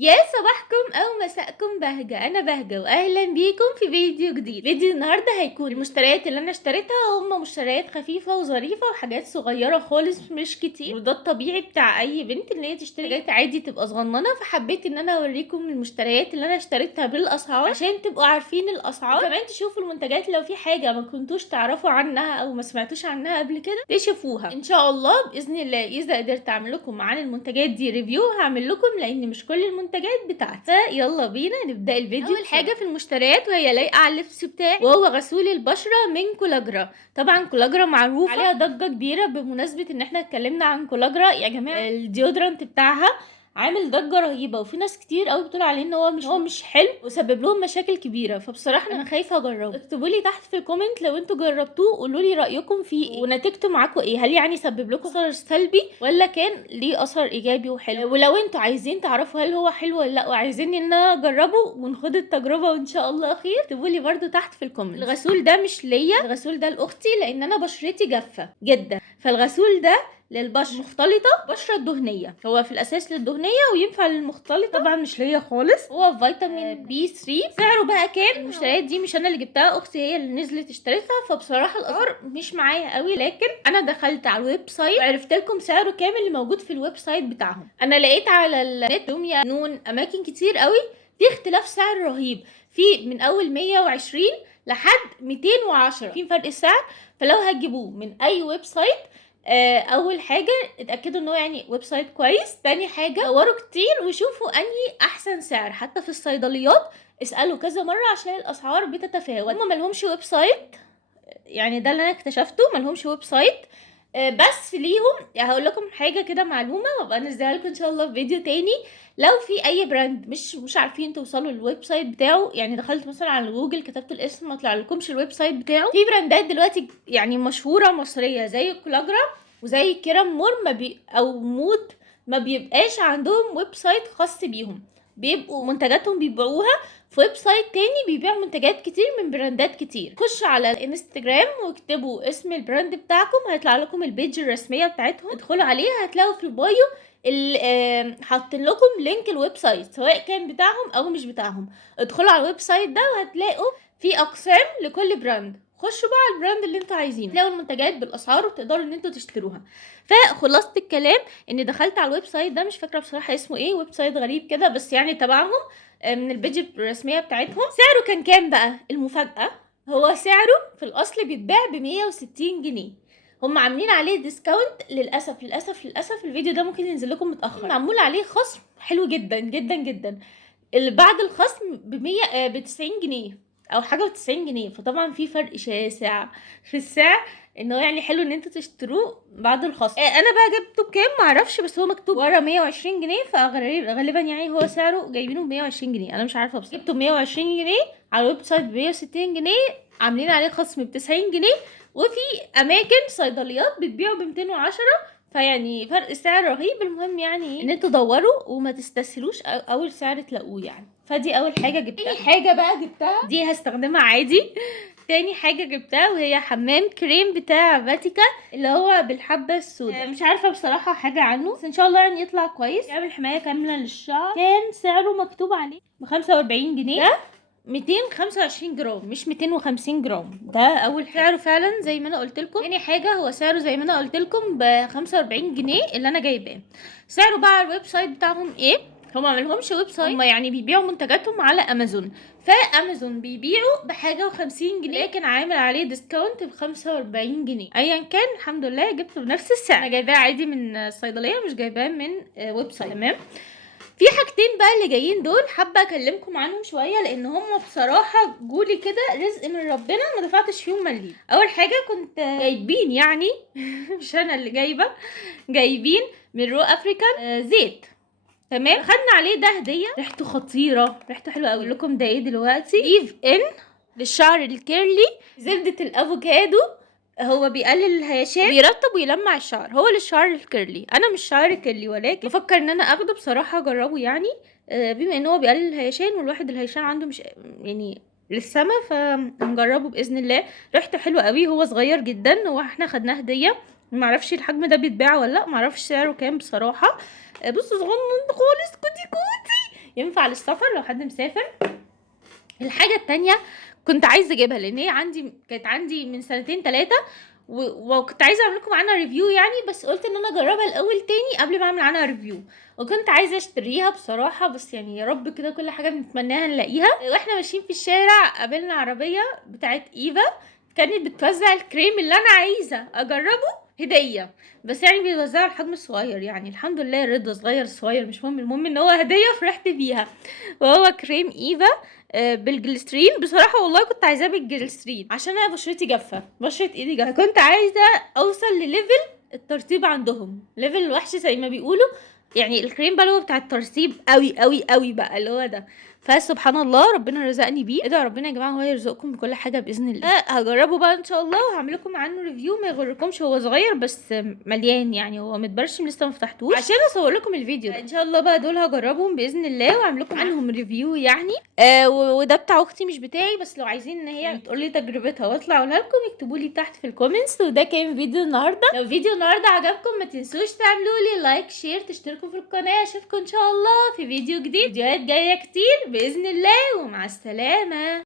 يا صباحكم او مساءكم بهجة، انا بهجة واهلا بيكم في فيديو جديد. فيديو النهاردة هيكون المشتريات اللي انا اشتريتها، هم مشتريات خفيفة وظريفة وحاجات صغيرة خالص مش كتير، وده الطبيعي بتاع اي بنت ان هي تشتري حاجات عادي تبقى صغننة. فحبيت ان انا اوريكم المشتريات اللي انا اشتريتها بالاسعار عشان تبقوا عارفين الاسعار، وكمان تشوفوا المنتجات لو في حاجة ما كنتوش تعرفوا عنها او ما سمعتوش عنها قبل كده تشوفوها ان شاء الله باذن الله. اذا قدرت اعمل لكم عن المنتجات دي ريفيو هعمل لكم، لان مش كل المنتجات بتاعتي. يلا بينا نبدا الفيديو. اول حاجه في المشتريات وهي لايقه على اللبس بتاعي وهو غسول البشره من كولاجرا. طبعا كولاجرا معروفه عليها ضجه كبيره بمناسبه ان احنا اتكلمنا عن كولاجرا. يا جماعه الديودرنت بتاعها عامل ضجه رهيبه، وفي ناس كتير قوي بتقول عليه ان هو مش حلو وسبب لهم مشاكل كبيره. فبصراحه انا خايفه اجربه. اكتبوا لي تحت في الكومنت لو انتوا جربتوه، قولوا لي رايكم فيه ايه ونتيجته معاكم ايه. هل يعني سبب لكم اثر سلبي ولا كان ليه اثر ايجابي وحلو؟ ولو انتوا عايزين تعرفوا هل هو حلو ولا لا وعايزين ان انا اجربه ونخد التجربه وان شاء الله خير، اكتبوا لي برده تحت في الكومنت. الغسول ده مش ليا، الغسول ده لاختي لان انا بشرتي جافه جدا، فالغسول ده للبشره مختلطه، بشره دهنيه. هو في الاساس للدهنيه وينفع للمختلطه، طبعا مش ليا خالص. هو فيتامين بي 3. سعره بقى كام؟ المشتريات دي مش انا اللي جبتها، اختي هي اللي نزلت اشتريتها، فبصراحه الاسعار مش معايا قوي، لكن انا دخلت على الويب سايت وعرفت لكم سعره كام اللي موجود في الويب سايت بتاعهم. انا لقيت على النت روميا نون اماكن كتير قوي في اختلاف سعر رهيب، في من اول 120 لحد 210 في فرق السعر. فلو هتجيبوه من اي ويب سايت، اول حاجه اتاكدوا ان هو يعني ويب سايت كويس. تاني حاجه دوروا كتير وشوفوا انهي احسن سعر، حتى في الصيدليات اسالوا كذا مره عشان الاسعار بتتفاوت. هما ملهمش ويب سايت، يعني ده اللي انا اكتشفته، ملهمش ويب سايت. بس ليهم، يعني هقول لكم حاجه كده معلومه وابقى انزلها لكم ان شاء الله في فيديو تاني. لو في اي براند مش عارفين توصلوا للويب سايت بتاعه، يعني دخلت مثلا على جوجل كتبت الاسم ما طلع لكمش الويب سايت بتاعه، في براندات دلوقتي يعني مشهوره مصريه زي كولاجرا وزي كيرام مور او مود، ما بيبقاش عندهم ويب سايت خاص بيهم، بيبقوا منتجاتهم بيبيعوها في ويب سايت تاني بيبيع منتجات كتير من براندات كتير. خشوا على الانستجرام واكتبوا اسم البراند بتاعكم هيطلع لكم البيج الرسميه بتاعتهم، ادخلوا عليها هتلاقوا في البايو حاطين لكم لينك الويب سايت سواء كان بتاعهم او مش بتاعهم. ادخلوا على الويب سايت ده وهتلاقوا في اقسام لكل براند، خشوا بقى على البراند اللي انتوا عايزينه، تلاقوا المنتجات بالاسعار وتقدروا ان انتوا تشتروها. فخلاصه الكلام اني دخلت على الويب سايت ده، مش فاكره بصراحه اسمه ايه، ويب سايت غريب كده بس يعني تبعهم، من البيج الرسميه بتاعتهم. سعره كان كام بقى؟ المفاجاه هو سعره في الاصل بيتباع ب 160 جنيه، هم عاملين عليه ديسكاونت. للاسف الفيديو ده ممكن ينزل لكم متاخر، معمول عليه خصم حلو جدا جدا جدا. اللي بعد الخصم ب 90 جنيه او حاجه و90 جنيه، فطبعا في فرق شاسع في السعر، ان هو يعني حلو ان انتوا تشتروه بعد الخصم. انا بقى جبته بكام معرفش، بس هو مكتوب ورا 120 جنيه، فغالبا يعني هو سعره جايبينه ب 120 جنيه، انا مش عارفه بس جبته ب 120 جنيه على الويب سايت ب 160 جنيه، عاملين عليه خصم ب 90 جنيه، وفي اماكن صيدليات بتبيعه ب 210. فيعني فرق سعر رهيب. المهم يعني ان انتوا دوروا وما تستسهلوش اول سعر تلاقوه يعني. فدي اول حاجه جبتها. تاني حاجه بقى جبتها دي هستخدمها عادي. تاني حاجه جبتها وهي حمام كريم بتاع فاتيكا اللي هو بالحبه السوداء. مش عارفه بصراحه حاجه عنه، بس ان شاء الله يعني يطلع كويس، يعمل حمايه كامله للشعر. كان سعره مكتوب عليه ب 45 جنيه، ده 225 جرام مش 250 جرام. ده اول حاجه، سعره فعلا زي ما انا قلت لكم. تاني حاجه هو سعره زي ما انا قلت لكم ب 45 جنيه اللي انا جايباه. سعره بقى على الويب سايت بتاعهم ايه؟ هما مالهمش ويب سايت، هما يعني بيبيعوا منتجاتهم على امازون، فامازون بيبيعوا بحاجه و50 جنيه، لكن عامل عليه ديسكاونت ب 45 جنيه. ايا كان الحمد لله جبته بنفس السعر، انا جايباه عادي من الصيدليه مش جايباه من ويب سايت. تمام. في حاجتين بقى اللي جايين دول حابه اكلمكم عنهم شويه، لان هم بصراحه جولي كده رزق من ربنا ما دفعتش فيهم مليم. اول حاجه كنت جايبين يعني مش انا اللي جايبين من رو افريكان زيت. تمام. خدنا عليه ده هديه، ريحته خطيره، ريحته حلوه قوي. اقول لكم ده ايه دلوقتي؟ ليف ان للشعر الكيرلي، زبده الافوكادو، هو بيقلل الهيشان بيرطب ويلمع الشعر، هو للشعر الكيرلي. انا مش شعر كيرلي ولكن بفكر ان انا اخده بصراحه اجربه يعني، بما ان هو بيقلل الهيشان والواحد الهيشان عنده مش يعني للسما، فنجربه باذن الله. ريحته حلوه قوي، هو صغير جدا، هو احنا خدناه هديه، معرفش الحجم ده بيتباع ولا لا، معرفش سعره كام بصراحه. بصوا صغنن خالص كوتي كوتي، ينفع للسفر لو حد مسافر. الحاجه التانية كنت عايزه اجيبها لان هي كانت عندي من 2-3 وكنت عايزه اعمل لكم عنها ريفيو يعني، بس قلت ان انا اجربها الاول تاني قبل ما اعمل عنها ريفيو. وكنت عايزه اشتريها بصراحه، بس يعني يا رب كده كل حاجه بنتمناها نلاقيها. واحنا ماشيين في الشارع قابلنا عربيه بتاعت ايفا كانت بتوزع الكريم اللي انا عايزه اجربه هديه، بس يعني بيوزعوا الحجم الصغير، يعني الحمد لله رضا صغير مش مهم، المهم ان هو هديه فرحت بيها. وهو كريم ايفا بالجليسرين. بصراحه والله كنت عايزاه بالجليسرين عشان انا بشرتي جافه، بشره ايدي جافه، كنت عايزه اوصل لليفل الترطيب عندهم، ليفل الوحش زي ما بيقولوا، يعني الكريم بقى اللي هو بتاع الترطيب قوي قوي قوي بقى اللي هو ده. فسبحان الله ربنا رزقني بيه. ادعوا ربنا يا جماعه هو يرزقكم بكل حاجه باذن الله. هجربه بقى ان شاء الله وهعمل لكم عنه ريفيو ما يغركمش، هو صغير بس مليان يعني، هو متبرشم لسه ما فتحتوش عشان اصور لكم الفيديو. ان شاء الله بقى دول هجربهم باذن الله واعمل لكم عنهم ريفيو يعني. وده بتاع اختي مش بتاعي، بس لو عايزين ان هي تقول لي تجربتها واطلع اقولها لكم اكتبوا لي تحت في الكومنتس. وده كان فيديو النهارده. لو فيديو النهارده عجبكم ما تنسوش تعملوا لي لايك شير تشتركوا في القناه. اشوفكم ان شاء الله في فيديو جديد، فيديوهات جايه كتير باذن الله، ومع السلامه.